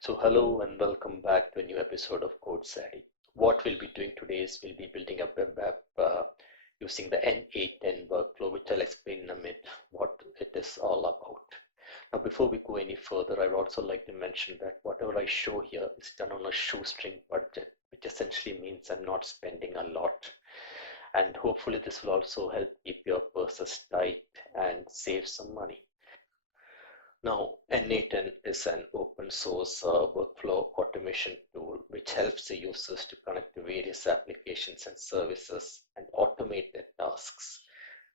So hello and welcome back to a new episode of Code Savvy. What we'll be doing today is we'll be building a web app using the n8n workflow, which I'll explain in a minute what it is all about. Now, before we go any further, I would also like to mention that whatever I show here is done on a shoestring budget, which essentially means I'm not spending a lot. And hopefully this will also help keep your purses tight and save some money. Now, n8n is an open source workflow automation tool which helps the users to connect to various applications and services and automate their tasks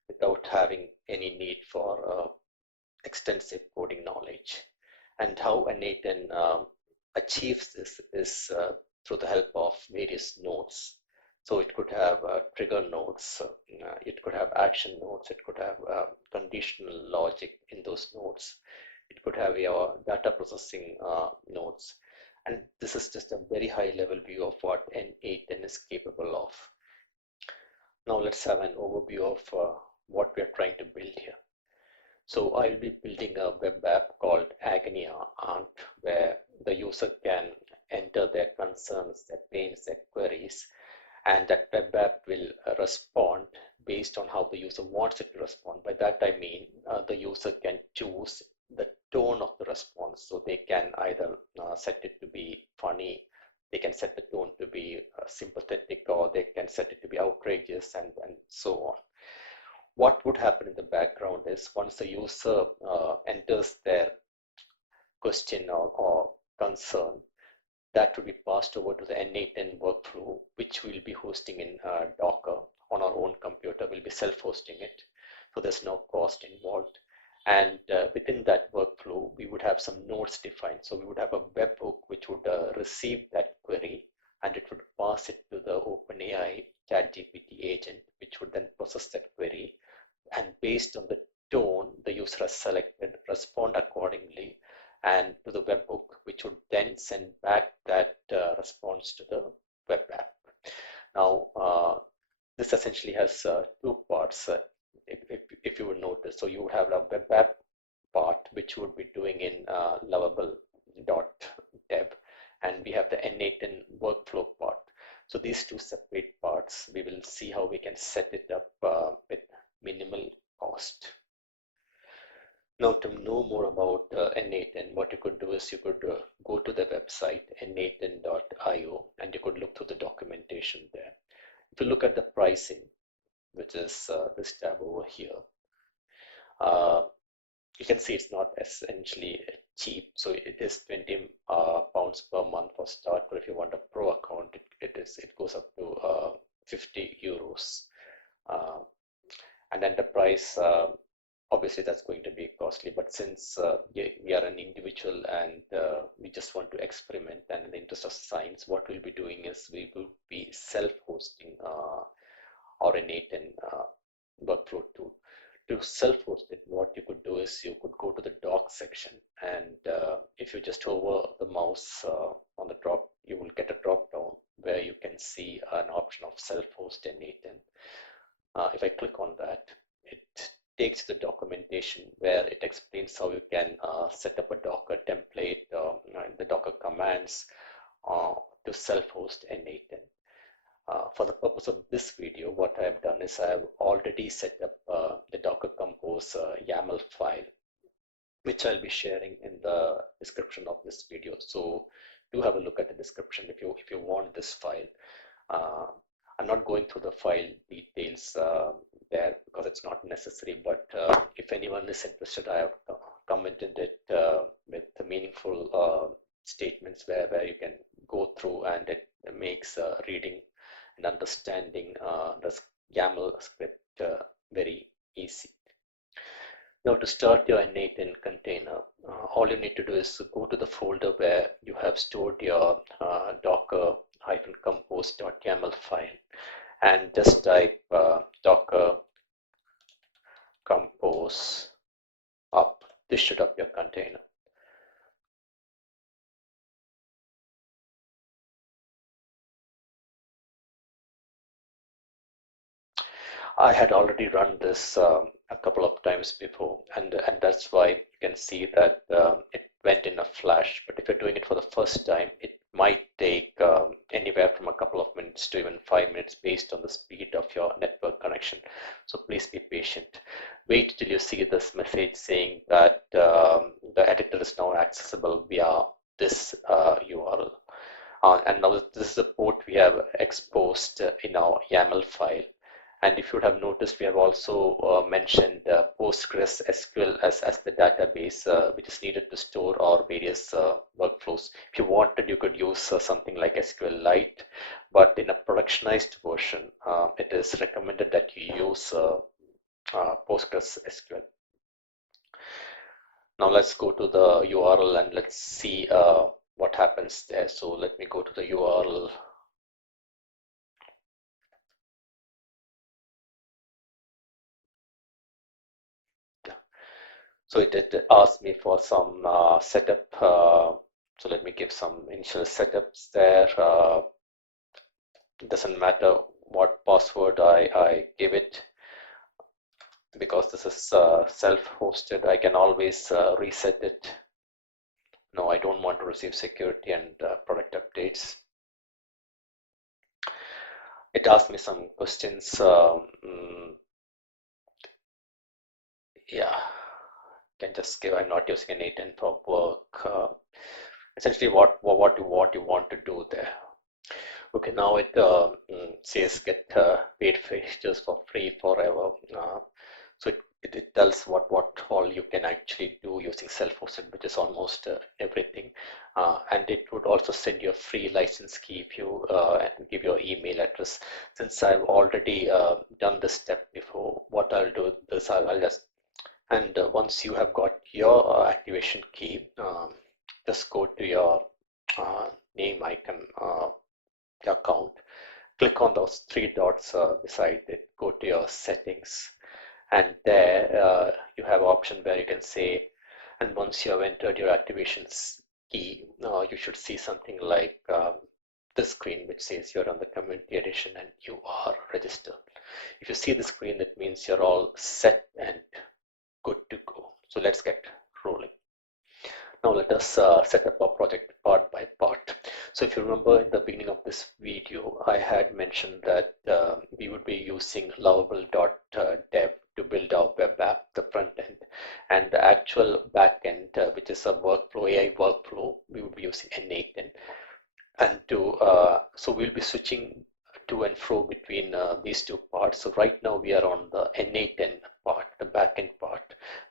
without having any need for extensive coding knowledge. And how n8n achieves this is through the help of various nodes. So it could have trigger nodes, it could have action nodes, it could have conditional logic in those nodes, it could have your data processing nodes. And this is just a very high level view of what n8n is capable of. Now let's have an overview of what we are trying to build here. So I'll be building a web app called Agony Aunt, where the user can enter their concerns, their pains, their queries, and that web app will respond based on how the user wants it to respond. By that I mean the user can choose the tone of the response. So they can either set it to be funny, they can set the tone to be sympathetic, or they can set it to be outrageous, and so on. What would happen in the background is once the user enters their question or concern, that would be passed over to the n8n workflow, which we'll be hosting in Docker on our own computer. We'll be self-hosting it, so there's no cost involved. And within that workflow, we would have some nodes defined. So we would have a webhook which would receive that query, and it would pass it to the OpenAI ChatGPT agent, which would then process that query. And based on the tone the user has selected, respond accordingly and to the webhook, which would then send back that response to the web app. Now, this essentially has two parts, if you would notice. So you would have a web app part, which you would be doing in Lovable.ai, and we have the n8n workflow part. So these two separate parts, we will see how we can set it up with minimal cost. Now, to know more about n8n, what you could do is you could go to the website n8n.io and you could look through the documentation there. If you look at the pricing, which is this tab over here, you can see it's not essentially cheap. So it is 20 pounds per month for start, but if you want a pro account, it goes up to 50 euros. And enterprise, obviously that's going to be costly, but since we are an individual and we just want to experiment, and in the interest of science, what we'll be doing is we will be self-hosting our n8n workflow tool. To self-host it, what you could do is you could go to the doc section, and if you just hover the mouse on the drop, you will get a drop down where you can see an option of self-host n8n. If I click on that, it takes the documentation where it explains how you can set up a Docker template, the Docker commands to self-host n8n. For the purpose of this video, what I have done is I have already set up the Docker Compose YAML file, which I'll be sharing in the description of this video. So do have a look at the description if you want this file. I'm not going through the file details there because it's not necessary, but if anyone is interested, I have commented it with meaningful statements where you can go through, and it makes reading and understanding the YAML script very easy. Now, to start your n8n container, all you need to do is go to the folder where you have stored your docker-compose.yaml file, and just type docker compose up. This should up your container. I had already run this a couple of times before, and that's why you can see that it went in a flash. But if you're doing it for the first time, it might take anywhere from a couple of minutes to even 5 minutes based on the speed of your network connection. So please be patient. Wait till you see this message saying that the editor is now accessible via this URL. And now this is the port we have exposed in our YAML file. And if you would have noticed, we have also mentioned Postgres SQL as the database which is needed to store our various workflows. If you wanted, you could use something like SQLite, but in a productionized version, it is recommended that you use Postgres SQL. Now let's go to the URL and let's see what happens there. So let me go to the URL. So it asked me for some setup. So let me give some initial setups there. It doesn't matter what password I give it, because this is self-hosted. I can always reset it. No, I don't want to receive security and product updates. It asked me some questions. Yeah, can just give. I'm not using an n8n for work. Essentially, what you want to do there. Okay, now it says get paid features for free forever. So it tells what all you can actually do using self-hosted, which is almost everything. And it would also send you a free license key if you give your email address. Since I've already done this step before, what I'll do is I'll just, and once you have got your activation key, just go to your name icon, account, click on those three dots beside it, go to your settings, and there you have an option where you can say, and once you have entered your activations key, you should see something like this screen which says you're on the community edition and you are registered. If you see the screen, that means you're all set and good to go. So let's get rolling. Now let us set up our project part by part. So if you remember in the beginning of this video, I had mentioned that we would be using Lovable.dev to build our web app, the front end, and the actual back end, which is a workflow, AI workflow, we would be using n8n. And so we'll be switching to and fro between these two parts. So right now we are on the n8n part, the backend part,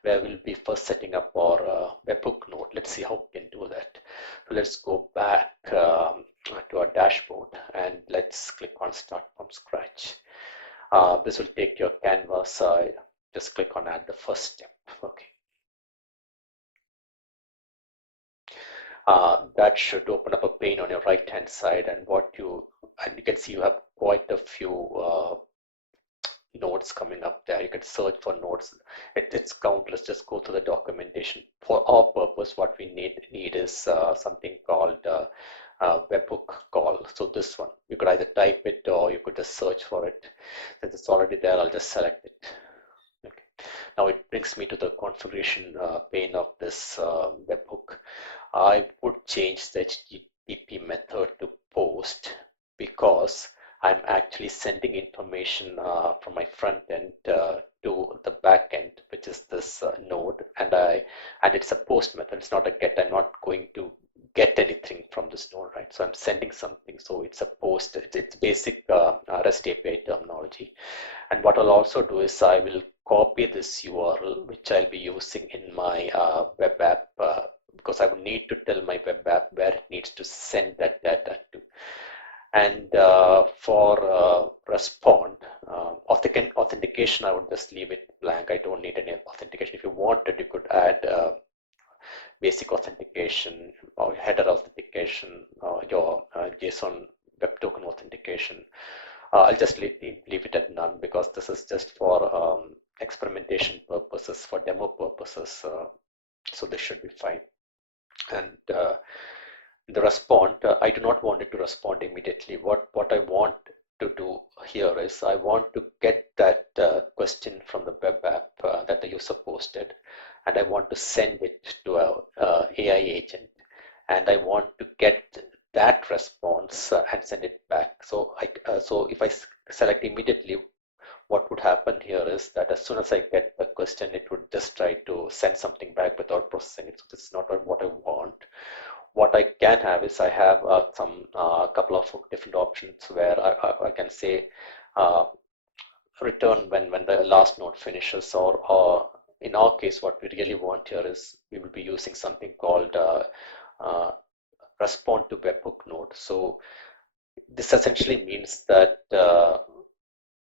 where we'll be first setting up our webhook node. Let's see how we can do that. So let's go back to our dashboard and let's click on start from scratch. This will take your canvas. Just click on add the first step. Okay. That should open up a pane on your right hand side, and you can see you have quite a few nodes coming up there. You can search for nodes. It's countless. Just go to the documentation. For our purpose, what we need is something called webhook call. So this one, you could either type it or you could just search for it. Since it's already there, I'll just select it. Okay. Now it brings me to the configuration pane of this webhook. I would change the HTTP method to post, because I'm actually sending information from my front end to the back end, which is this node, and it's a post method. It's not a get. I'm not going to get anything from this node, right? So I'm sending something. So it's a post. It's basic REST API terminology. And what I'll also do is I will copy this URL, which I'll be using in my web app, because I would need to tell my web app where it needs to send that data to. And for respond, authentication, I would just leave it blank. I don't need any authentication. If you wanted, you could add basic authentication or header authentication or your JSON web token authentication. I'll just leave it at none, because this is just for experimentation purposes, for demo purposes. So this should be fine. And the respond, I do not want it to respond immediately. What I want to do here is I want to get that question from the web app that the user posted, and I want to send it to a AI agent, and I want to get that response and send it back. So if I select immediately, what would happen here is that as soon as I get the question, it would just try to send something back without processing it. So this is not what I want. What I can have is I have some couple of different options where I can say uh, return when the last node finishes, or in our case, what we really want here is we will be using something called uh, respond to webhook node. So this essentially means that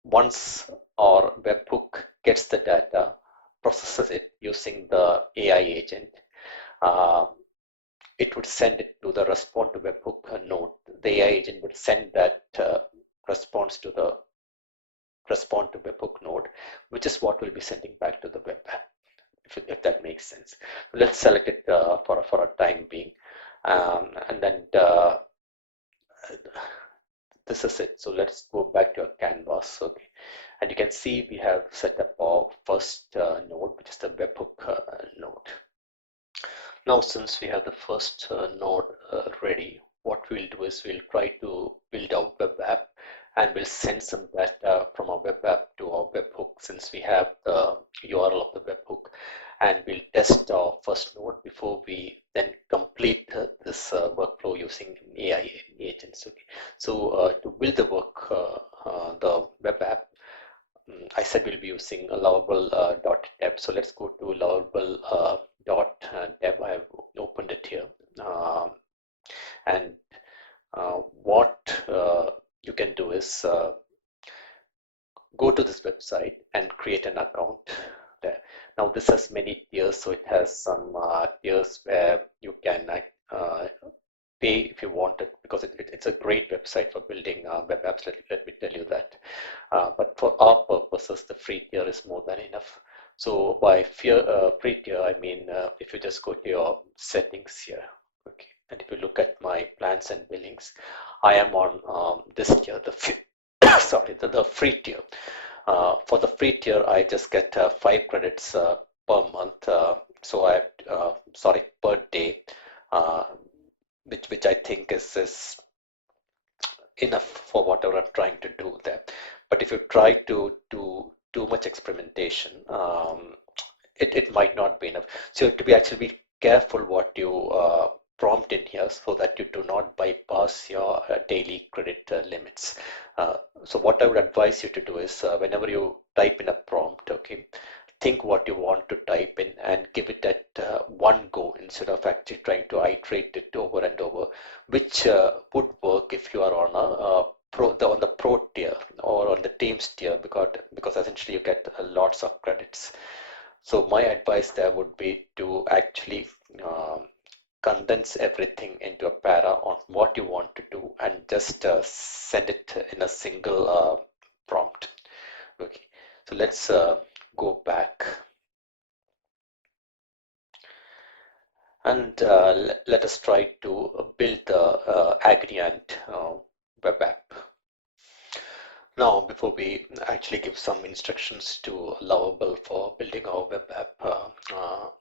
once our webhook gets the data, processes it using the AI agent, uh, it would send it to the respond to webhook node. The AI agent would send that response to the respond to webhook node, which is what we'll be sending back to the web app, if that makes sense. Let's select it for a time being, and then this is it. So let's go back to our canvas. Okay, and you can see we have set up our first node, which is the webhook node. Now, since we have the first node ready, what we'll do is we'll try to build our web app, and we'll send some data from our web app to our webhook, since we have the URL of the webhook, and we'll test our first node before we then complete this workflow using AI agents. Okay, so to build the web app, I said we'll be using a Lovable.dev. So let's go to Lovable.dev. I have opened it here. And what you can do is go to this website and create an account there. Now this has many tiers, so it has some tiers where you can pay if you want it, because it's a great website for building web apps. Let me tell you that. But for our purposes, the free tier is more than enough. So by free tier, I mean if you just go to your settings here, okay, and if you look at my plans and billings, I am on this tier, sorry, the free tier. For the free tier, I just get 5 credits per month. So sorry, per day, uh, which I think is enough for whatever I'm trying to do there. But if you try to do too much experimentation, it might not be enough. So you have to be careful what you prompt in here, so that you do not bypass your daily credit limits. So what I would advise you to do is whenever you type in a prompt, okay, think what you want to type in and give it at one go, instead of actually trying to iterate it over and over, which would work if you are on on the pro tier or on the teams tier, because essentially you get lots of credits. So my advice there would be to actually condense everything into a para on what you want to do, and just send it in a single prompt. Okay, so let's go back, and let us try to build the Agony Aunt web app. Now, before we actually give some instructions to Lovable for building our web app,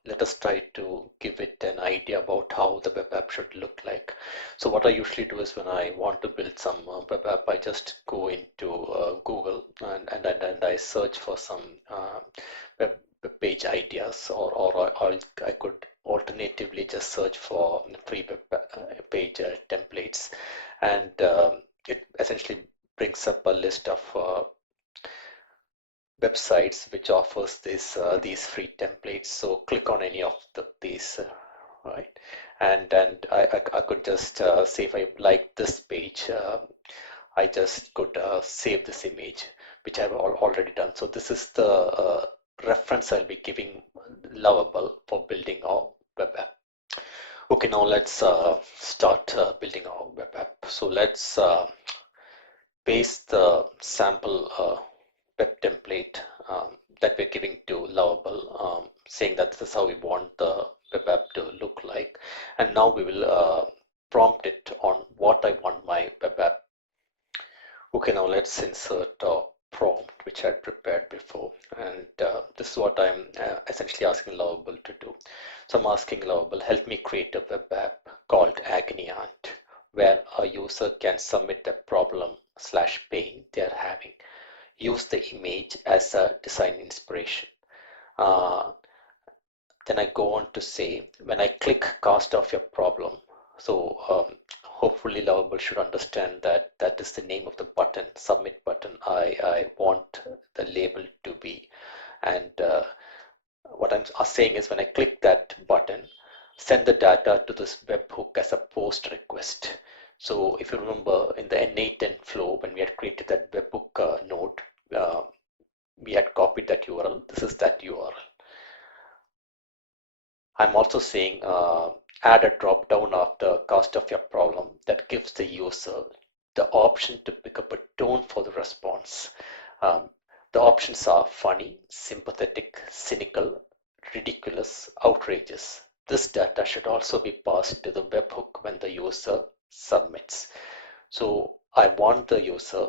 let us try to give it an idea about how the web app should look like. So what I usually do is, when I want to build some web app, I just go into Google, and I search for some web page ideas, or I could alternatively just search for free web page templates, and it essentially brings up a list of websites which offers these free templates. So click on any of these, right? And I could just say, if I like this page, I just could save this image, which I've already done. So this is the reference I'll be giving Lovable for building our web app. Okay, now let's start building our web app. So let's paste the sample web template that we're giving to Lovable, saying that this is how we want the web app to look like. And now we will prompt it on what I want my web app. Okay, now let's insert prompt which I had prepared before, and this is what I'm essentially asking Lovable to do. So I'm asking Lovable, help me create a web app called Agony Aunt, where a user can submit the problem slash pain they're having. Use the image as a design inspiration. Uh, then I go on to say, when I click cast off your problem, so hopefully Lovable should understand that that is the name of the button, submit button. I want the label to be, and what I'm saying is when I click that button, send the data to this webhook as a post request. So if you remember in the n8n flow, when we had created that webhook node, uh, we had copied that URL. This is that URL. I'm also saying add a drop down of the cost of your problem that gives the user the option to pick up a tone for the response. Um, the options are funny, sympathetic, cynical, ridiculous, outrageous. This data should also be passed to the webhook when the user submits. So I want the user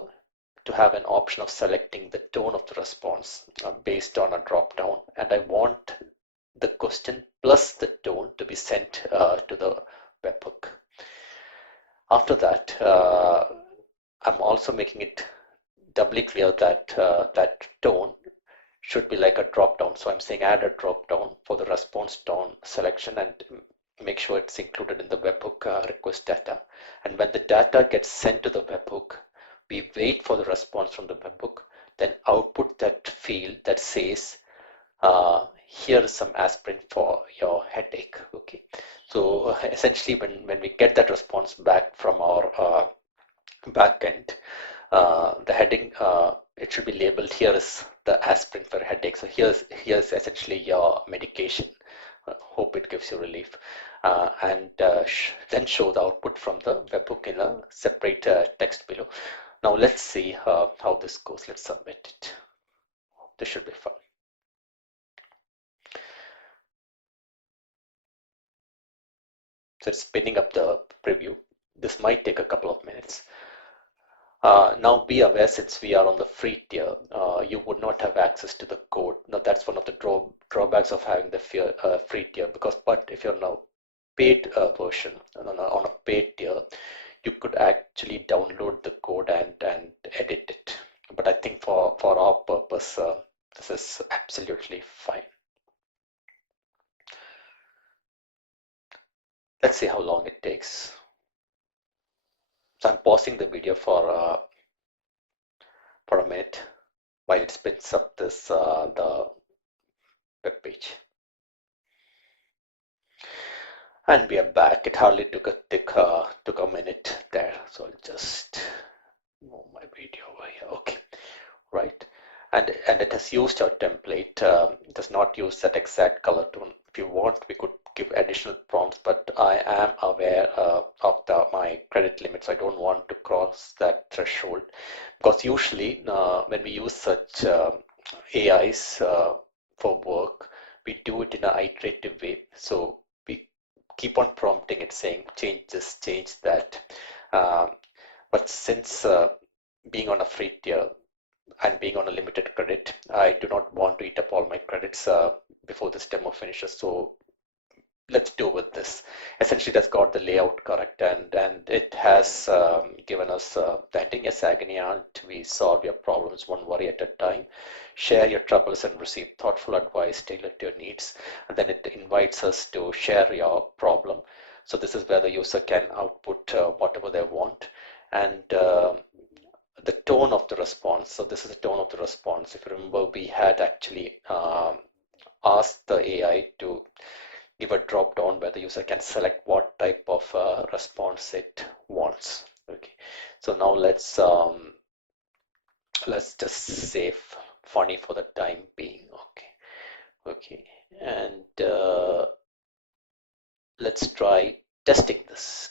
to have an option of selecting the tone of the response based on a drop down, and I want the question plus the tone to be sent to the webhook. After that, I'm also making it doubly clear that that tone should be like a drop down. So I'm saying add a drop down for the response tone selection and make sure it's included in the webhook request data. And when the data gets sent to the webhook, we wait for the response from the webhook, then output that field that says here is some aspirin for your headache. Okay, so essentially when we get that response back from our backend, the heading it should be labeled here is the aspirin for headache. So here's essentially your medication. Hope it gives you relief, and then show the output from the webhook in a separate text below. Now let's see how this goes. Let's submit it. This should be fun. So it's spinning up the preview. This might take a couple of minutes. Now be aware, since we are on the free tier, you would not have access to the code. Now that's one of the drawbacks of having the free tier, but if you're now paid version on a paid tier, you could actually download the code and edit it. But I think for our purpose, this is absolutely fine. Let's see how long it takes. So I'm pausing the video for a minute while it spins up this the web page. And we are back. It hardly took a minute there. So I'll just move my video over here. Okay, right. And it has used our template. It does not use that exact color tone. If you want, we could give additional prompts, but I am aware of my credit limits. I don't want to cross that threshold, because usually when we use such AIs for work, we do it in an iterative way. So we keep on prompting it, saying change this, change that. But since being on a free tier and being on a limited credit, I do not want to eat up all my credits before this demo finishes. So let's do with this. Essentially, it has got the layout correct, and it has given us the heading as Agony Aunt. We solve your problems one worry at a time. Share your troubles and receive thoughtful advice tailored to your needs. And then it invites us to share your problem. So this is where the user can output whatever they want. And the tone of the response. So this is the tone of the response. If you remember, we had actually asked the AI to give a drop down where the user can select what type of response it wants. Okay, so now let's just save funny for the time being. Okay, and let's try testing this.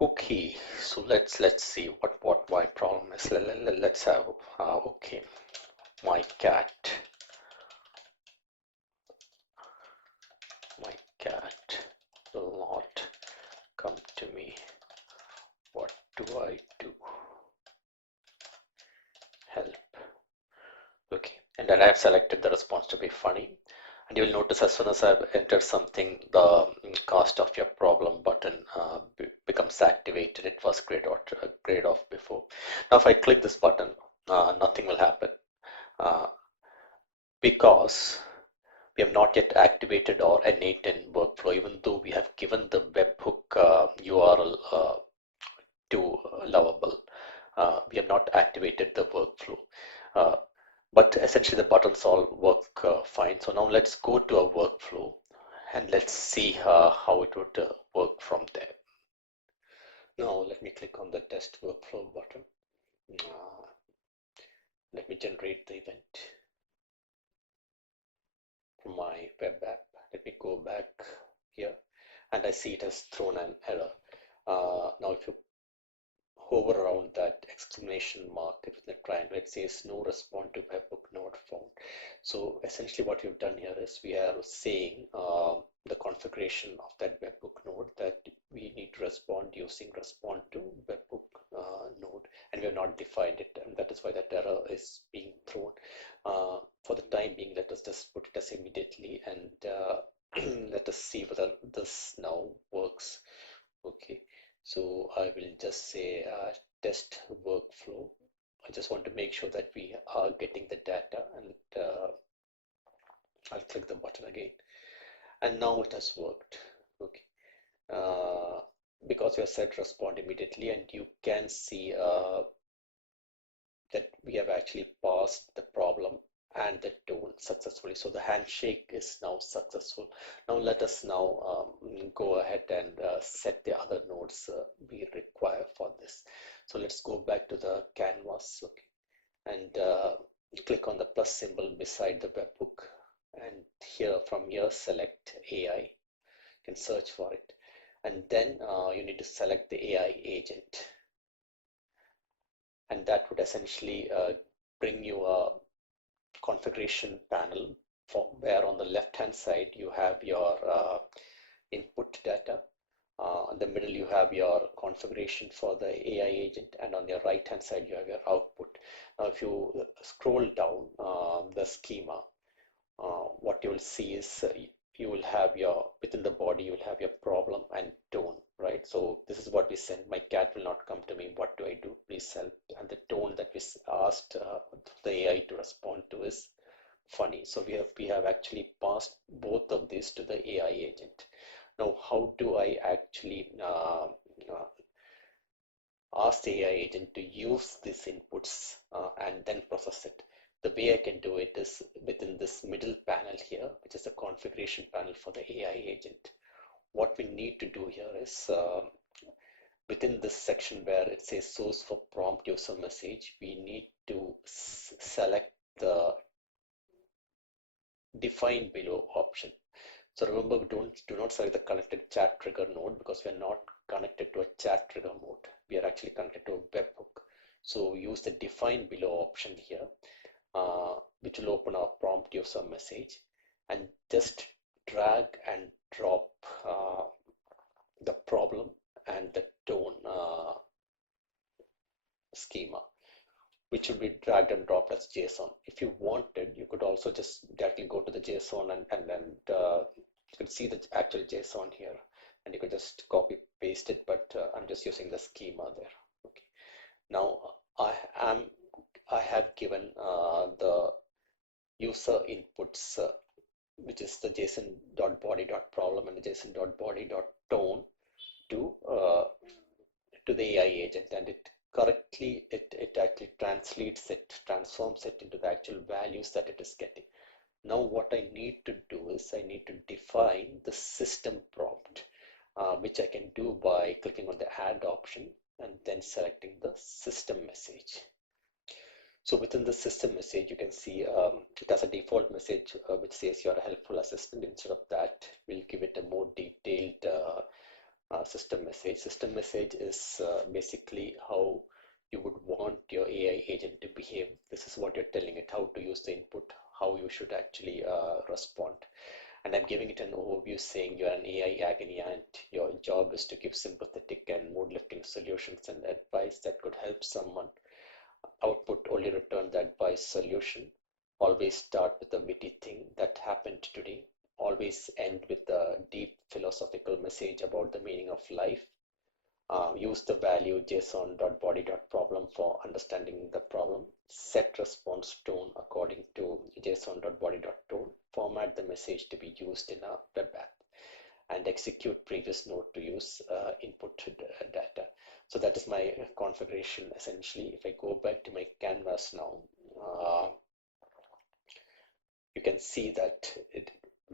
Okay, so let's see what my problem is. Let's have okay, my cat will not come to me. What do I do? and then I've selected the response to be funny. And you will notice as soon as I've entered something, the cost of your problem button becomes activated. It was grayed off before. Now, if I click this button, nothing will happen because we have not yet activated our n8n workflow, even though we have given the webhook URL to Lovable. We have not activated the workflow. Uh, but essentially the buttons all work fine. So now let's go to our workflow and let's see how it would work from there. Now let me click on the test workflow button. Uh, Let me generate the event from my web app. Let me go back here and I see it has thrown an error. Now if you hover around that exclamation mark with the triangle, it says no response to webhook node found. So essentially what we've done here is we are saying the configuration of that webhook node that we need to respond using respond to webhook node, and we have not defined it, and that is why that error is being thrown. For the time being, let us just put it as immediately and let us see whether this now works. Okay, so I will just say test workflow. I just want to make sure that we are getting the data, and I'll click the button again, and now it has worked. Okay, uh, because we have said respond immediately, and you can see that we have actually passed the problem and the tone successfully. So the handshake is now successful. Now let us now go ahead and set the other nodes we require for this. So let's go back to the canvas, okay, and click on the plus symbol beside the webhook, and from here select AI. You can search for it, and then you need to select the AI agent, and that would essentially bring you a configuration panel where on the left hand side you have your input data. In the middle you have your configuration for the AI agent, and on your right hand side you have your output. Now if you scroll down the schema, what you will see is you will have your, within the body you will have your problem and tone, right? So this is what we sent. My cat will not come to me, what do I do, please help. And the tone that we asked the AI to respond to is funny. So we have actually passed both of these to the AI agent. Now how do I actually ask the AI agent to use these inputs and then process it? The way I can do it is within this middle panel here, which is the configuration panel for the AI agent. What we need to do here is within this section where it says source for prompt user message, we need to select the define below option. So remember, do not select the connected chat trigger node because we are not connected to a chat trigger mode. We are actually connected to a webhook. So use the define below option here, which will open our prompt user message, and just drag and drop the problem and the tone schema, which will be dragged and dropped as JSON. If you wanted, you could also just directly go to the JSON and you can see the actual JSON here, and you could just copy paste it, but I'm just using the schema there. Okay. Now I have given the user inputs, which is the json.body.problem and the json.body.tone to the AI agent, and it correctly it actually transforms it into the actual values that it is getting. Now what I need to do is I need to define the system prompt, which I can do by clicking on the add option and then selecting the system message. So within the system message, you can see it has a default message which says you're a helpful assistant. Instead of that, we'll give it a more detailed system message. System message is basically how you would want your AI agent to behave. This is what you're telling it, how to use the input, how you should actually respond. And I'm giving it an overview saying you're an AI agony aunt. Your job is to give sympathetic and mood lifting solutions and advice that could help someone. Output only return the advice solution. always start with a witty thing that happened today, always end with a deep philosophical message about the meaning of life. Use the value json.body.problem for understanding the problem. Set response tone according to json.body.tone. Format the message to be used in a web app and execute previous node to use input data. So that is my configuration essentially. If I go back to my canvas now, uh, you can see that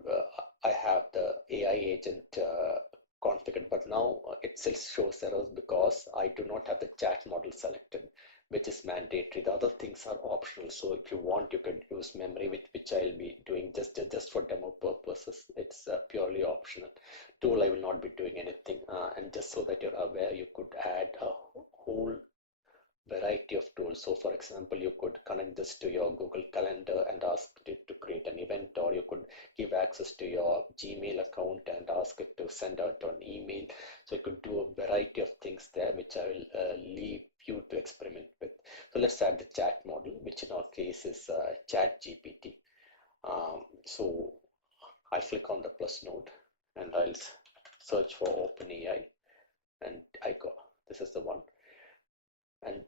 uh, I have the AI agent configured, but now it still shows errors because I do not have the chat model selected, which is mandatory. The other things are optional. So if you want, you can use memory, which I'll be doing just for demo purposes. It's purely optional. Tool, I will not be doing anything. And just so that you're aware, you could add a whole variety of tools. So for example, you could connect this to your Google Calendar and ask it to create an event, or you could give access to your Gmail account and ask it to send out an email. So you could do a variety of things there, which I will leave you to experiment with. So let's add the chat model, which in our case is ChatGPT. So I'll click on the plus node and I'll search for OpenAI, and I got this is the one. And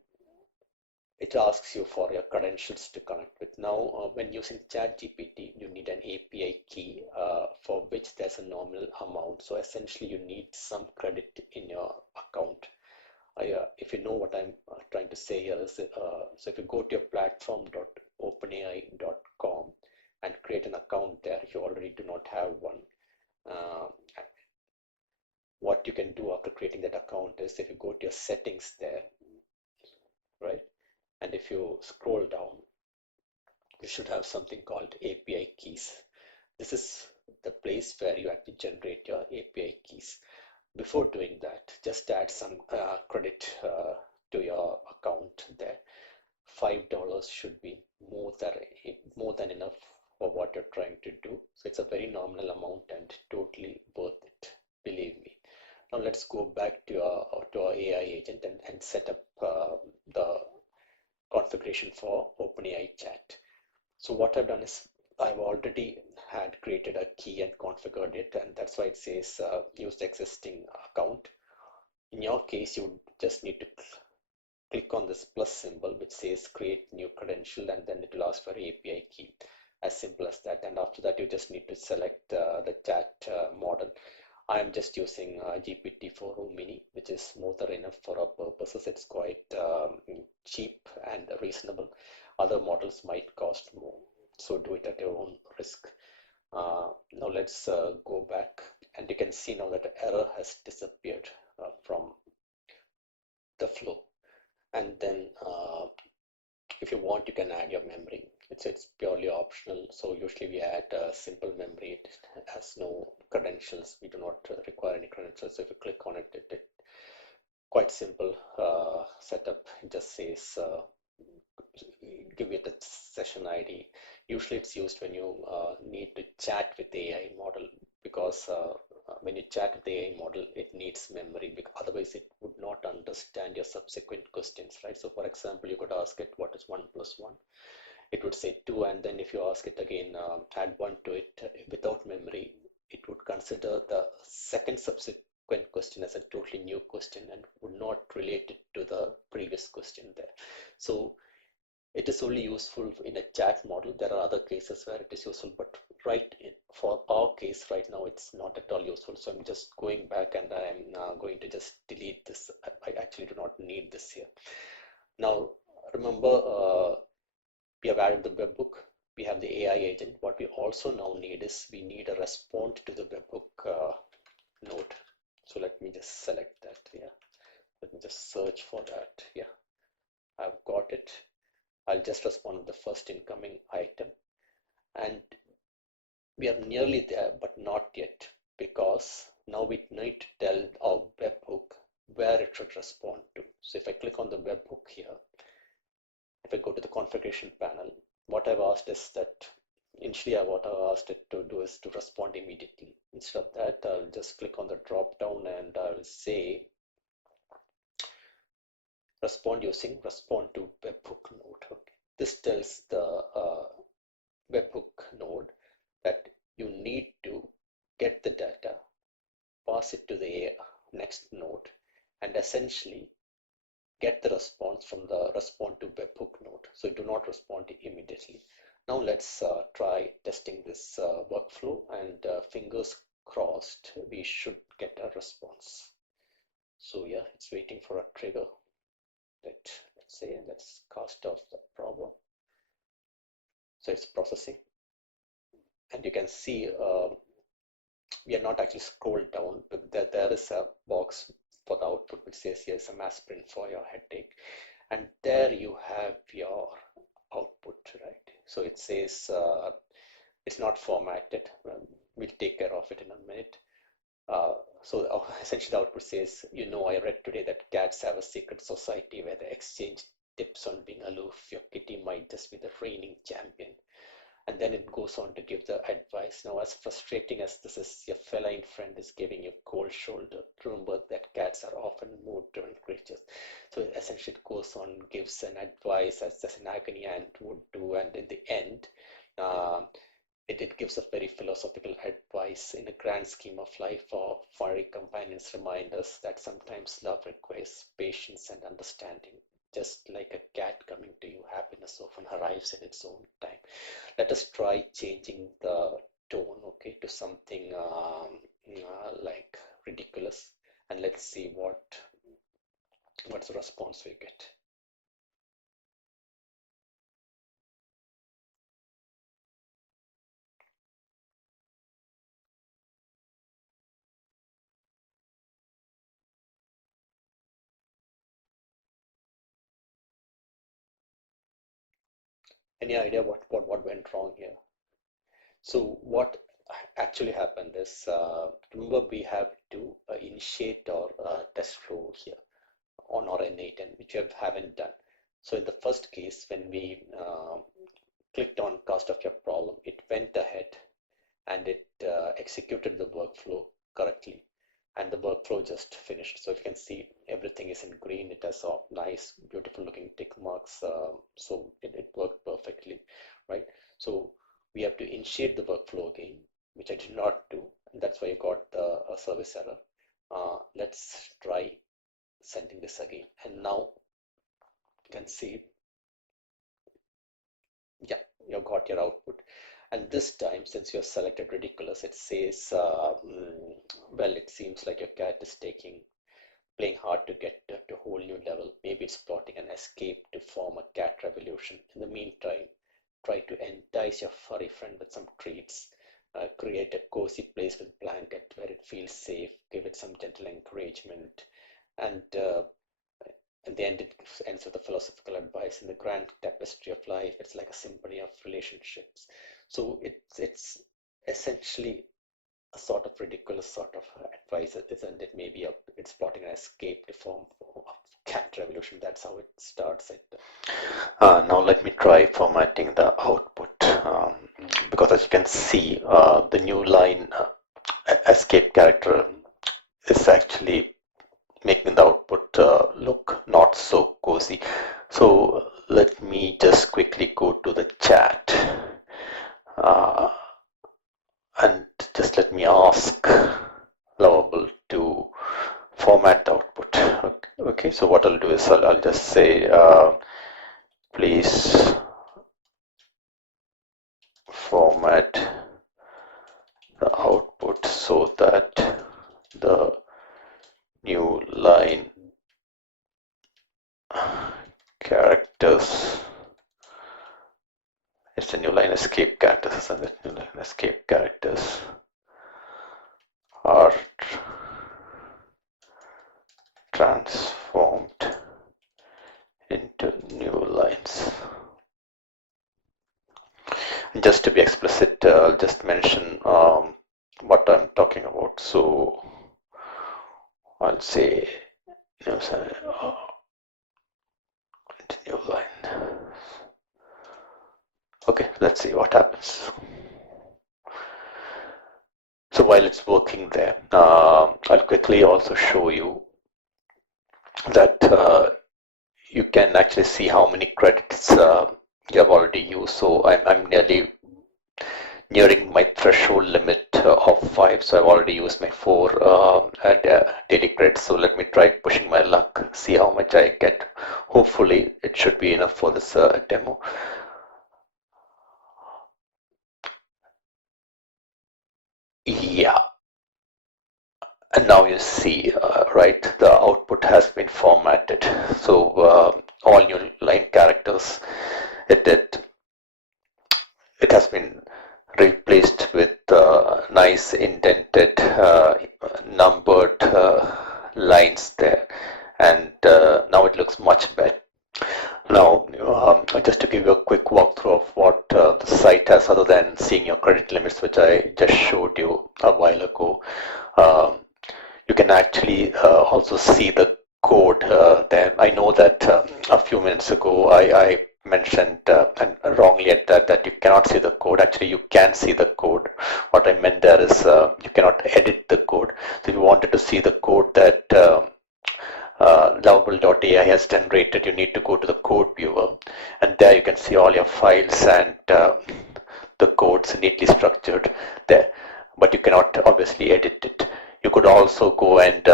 it asks you for your credentials to connect with. Now, when using ChatGPT, you need an API key for which there's a nominal amount. So essentially, you need some credit in your account. If you know what I'm trying to say here is, so if you go to your platform.openai.com and create an account there, if you already do not have one, uh, what you can do after creating that account is if you go to your settings there, right? And if you scroll down, you should have something called API keys. This is the place where you actually generate your API keys. Before doing that, just add some credit to your account there. $5 should be more than enough for what you're trying to do. So it's a very nominal amount and totally worth it, believe me. Now let's go back to our AI agent and set up the configuration for OpenAI chat. So what I've done is I've already had created a key and configured it, and that's why it says use the existing account. In your case, you just need to click on this plus symbol which says create new credential, and then it will ask for API key. As simple as that. And after that, you just need to select the chat model. I'm just using GPT-4o Mini, which is more than enough for our purposes. It's quite cheap and reasonable. Other models might cost more, so do it at your own risk. Now let's go back, and you can see now that the error has disappeared from the flow. And then if you want, you can add your memory. It's purely optional. So usually we add simple memory. It has no credentials. We do not require any credentials. So if you click on it, it quite simple setup. It just says give it a session ID. Usually it's used when you need to chat with the AI model, because when you chat with the AI model, it needs memory, because otherwise it would not understand your subsequent questions, right? So for example, you could ask it what is 1 plus 1. It would say 2, and then if you ask it again, add 1 to it without memory, it would consider the second subsequent question as a totally new question and would not relate it to the previous question there. So it is only useful in a chat model. There are other cases where it is useful, but for our case right now, it's not at all useful. So I'm just going back and I'm going to just delete this. I actually do not need this here. Now, remember, we have added the webhook. We have the AI agent. What we also now need is we need a response to the webhook node. So let me just select that. Yeah, let me just search for that. Yeah, I've got it. I'll just respond with the first incoming item, and we are nearly there, but not yet, because now we need to tell our webhook where it should respond to. So if I click on the webhook here, if I go to the configuration panel, what I've asked is that initially what I asked it to do is to respond immediately. Instead of that, I'll just click on the drop down and I'll say respond using respond to webhook node. Okay. This tells the webhook node that you need to get the data, pass it to the next node, and essentially get the response from the respond to webhook node. So you do not respond immediately. Now let's try testing this workflow, and fingers crossed we should get a response. So yeah, it's waiting for a trigger. Let's cast off the problem. So it's processing, and you can see we are not actually scrolled down, but there is a box for the output which says here's some aspirin for your headache, and there you have your output, right? So it says it's not formatted. We'll take care of it in a minute. So essentially the output says, I read today that cats have a secret society where they exchange tips on being aloof. Your kitty might just be the reigning champion. And then it goes on to give the advice. Now, as frustrating as this is, your feline friend is giving you cold shoulder. Remember that cats are often mood-driven creatures. So essentially it goes on, gives an advice as an Agony Aunt would do, and in the end, it gives a very philosophical advice. In a grand scheme of life, our furry companions remind us that sometimes love requires patience and understanding. Just like a cat coming to you, happiness often arrives in its own time. Let us try changing the tone, okay, to something like ridiculous, and let's see what's the response we get. Any idea what went wrong here? So what actually happened is, remember we have to initiate our test flow here on our n8n, which we haven't done. So in the first case, when we clicked on cast of your problem, it went ahead and it executed the workflow correctly, and the workflow just finished. So if you can see, everything is in green. It has a nice beautiful looking tick marks, so it worked perfectly, right? So we have to initiate the workflow again, which I did not do, and that's why you got the service error. Let's try sending this again, and now you can see, yeah, you got your output. And this time, since you have selected ridiculous, it says, well, it seems like your cat is playing hard to get to a whole new level. Maybe it's plotting an escape to form a cat revolution. In the meantime, try to entice your furry friend with some treats. Create a cozy place with blanket where it feels safe. Give it some gentle encouragement, and in the end, it ends with a philosophical advice. In the grand tapestry of life, it's like a symphony of relationships. So it's essentially a sort of ridiculous sort of advice, isn't it? Maybe it's plotting an escape to form a cat revolution. That's how it starts. Now let me try formatting the output, because as you can see, the new line escape character is actually making the output look not so cozy. So let me just quickly go to the chat, uh, and just let me ask Lovable to format the output. Okay, so what I'll do is I'll just say, please format the output so that the new line characters, it's a new line escape characters, isn't it? New line escape characters are transformed into new lines. Just to be explicit, I'll just mention what I'm talking about. So I'll say new line. Okay, let's see what happens. So while it's working there, I'll quickly also show you that you can actually see how many credits you have already used. So I'm nearly nearing my threshold limit of 5, so I've already used my 4 daily credits. So let me try pushing my luck, see how much I get. Hopefully it should be enough for this demo. Yeah, and now you see, right, the output has been formatted. So all new line characters, it did it has been replaced with nice indented numbered lines there, and now it looks much better. Now, just to give you a quick walkthrough of what the site has, other than seeing your credit limits, which I just showed you a while ago, um, you can actually also see the code there. I know that a few minutes ago I mentioned and wrongly at that you cannot see the code. Actually, you can see the code. What I meant there is you cannot edit the code. So if you wanted to see the code that Lovable.ai has generated, you need to go to the code viewer, and there you can see all your files and the codes neatly structured there, but you cannot obviously edit it. You could also go and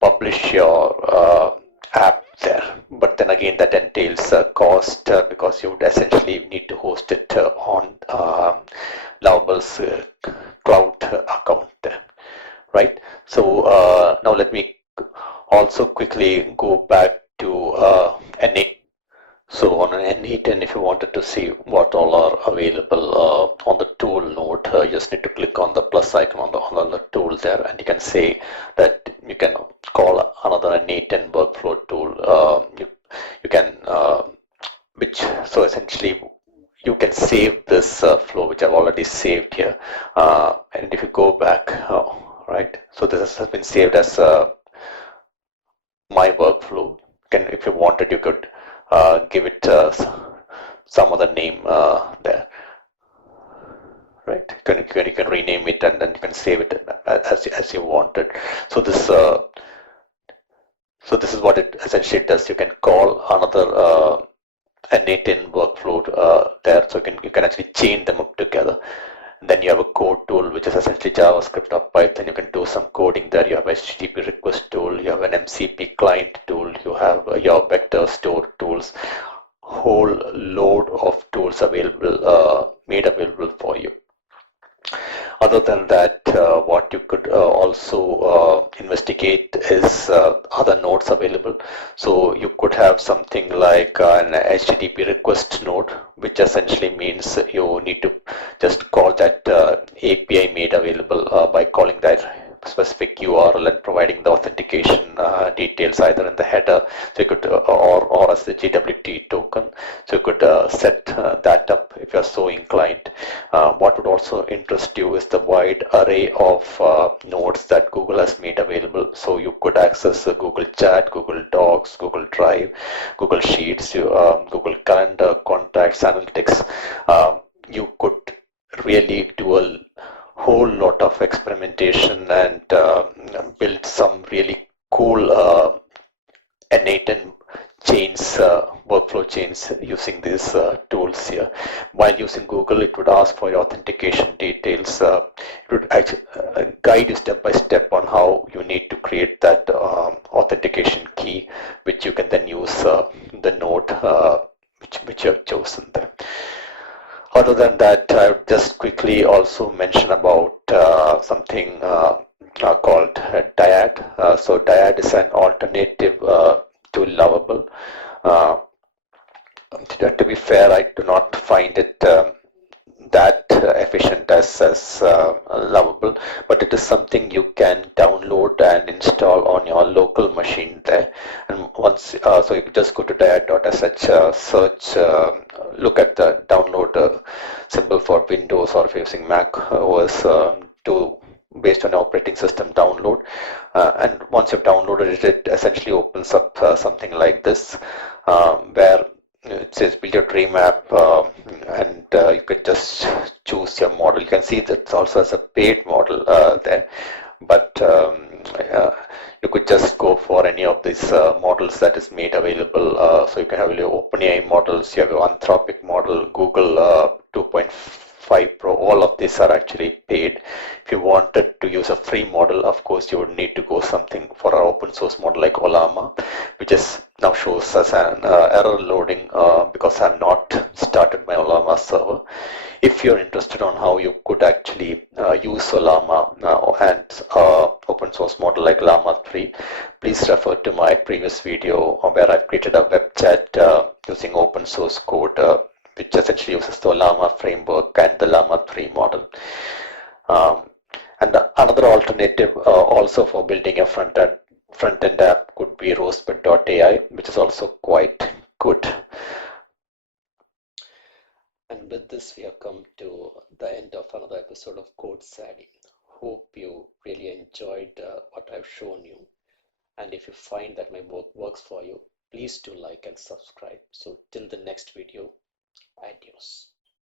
publish your app there, but then again that entails cost because you would essentially need to host it on Lovable's cloud account there, right? So now let me also quickly go back to n8n. So on an n8n, if you wanted to see what all are available on the tool node, you just need to click on the plus icon on the tool there, and you can say that you can call another n8n workflow tool. You can so essentially you can save this flow, which I've already saved here, and if you go back, right, so this has been saved as my workflow. If you wanted, you could give it some other name there, right? You can rename it, and then you can save it as you wanted. So this is what it essentially does. You can call another n8n workflow there, so you can actually chain them up together. And then you have a code tool, which is essentially JavaScript or Python. You can do some coding there. You have HTTP request tool. You have an MCP client tool. You have your vector store tools. Whole load of tools available, made available for you. Other than that, what you could also investigate is other nodes available. So you could have something like an HTTP request node, which essentially means you need to just call that API made available by calling that specific URL and providing the authentication details either in the header, so you could or as the JWT token. So you could set that up if you're so inclined. What would also interest you is the wide array of nodes that Google has made available. So you could access Google Chat, Google Docs, Google Drive, Google Sheets, Google Calendar, Contacts, Analytics. You could really do a whole lot of experimentation and build some really cool n8n chains, workflow chains using these tools here. While using Google, it would ask for your authentication details. It would actually guide you step by step on how you need to create that authentication key, which you can then use the node which you have chosen there. Other than that, I would just quickly also mention about something called Dyad. So Dyad is an alternative to Lovable. Uh, to be fair, I do not find it that efficient as Lovable, but it is something you can download and install on your local machine there. And once, so you can just go to dyad.sh, search, look at the download symbol for Windows, or if you're using Mac OS, to based on operating system download. And once you've downloaded it, it essentially opens up something like this, where it says build your dream app, and you could just choose your model. You can see that also has a paid model there, but you could just go for any of these models that is made available. So you can have your OpenAI models, you have your Anthropic model, Google 2.5 5 Pro, all of these are actually paid. If you wanted to use a free model, of course, you would need to go something for our open source model like Olama, which is now shows us an error loading because I have not started my Olama server. If you're interested on how you could actually use Llama and open source model like Llama 3, please refer to my previous video where I've created a web chat using open source code which essentially uses the Llama framework and the Llama 3 model. Um, and another alternative also for building a front-end app could be Rosebud.ai, which is also quite good. And with this, we have come to the end of another episode of Code Savvy. Hope you really enjoyed what I've shown you. And if you find that my work works for you, please do like and subscribe. So till the next video, adios.